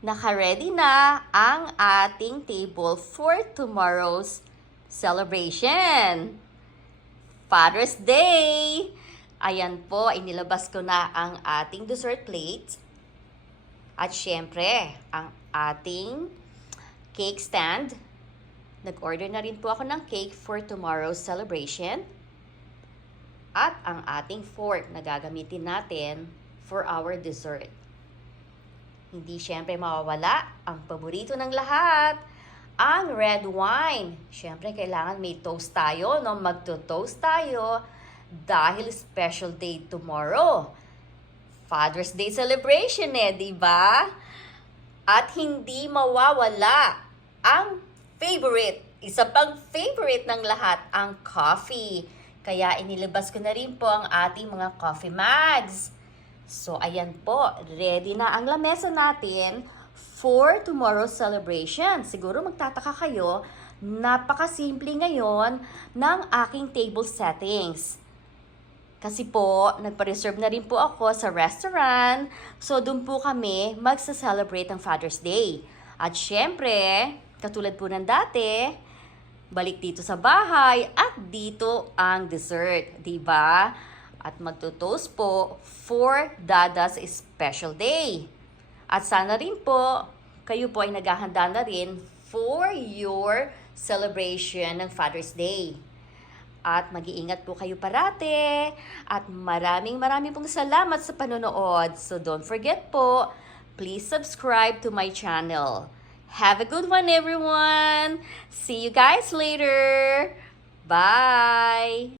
Naka-ready na ang ating table for tomorrow's celebration. Father's Day! Ayan po, inilabas ko na ang ating dessert plate. At syempre, ang ating cake stand. Nag-order na rin po ako ng cake for tomorrow's celebration. At ang ating fork na gagamitin natin for our dessert. Hindi syempre mawawala ang paborito ng lahat, ang red wine. Syempre kailangan may toast tayo, no? Magto-toast tayo dahil special day tomorrow. Father's Day celebration di ba? At hindi mawawala ang isa pang favorite ng lahat, ang coffee. Kaya inilabas ko na rin po ang ating mga coffee mugs. So, ayan po, ready na ang lamesa natin for tomorrow's celebration. Siguro magtataka kayo, napakasimple ngayon ng aking table settings. Kasi po, nagpa-reserve na rin po ako sa restaurant. So, doon po kami magsa-celebrate ng Father's Day. At syempre, katulad po ng dati, balik dito sa bahay at dito ang dessert, di ba? At magto-toast po for Dada's special day. At sana rin po, kayo po ay naghahanda na rin for your celebration ng Father's Day. At mag-iingat po kayo parate. At maraming pong salamat sa panonood. So don't forget po, please subscribe to my channel. Have a good one, everyone. See you guys later. Bye.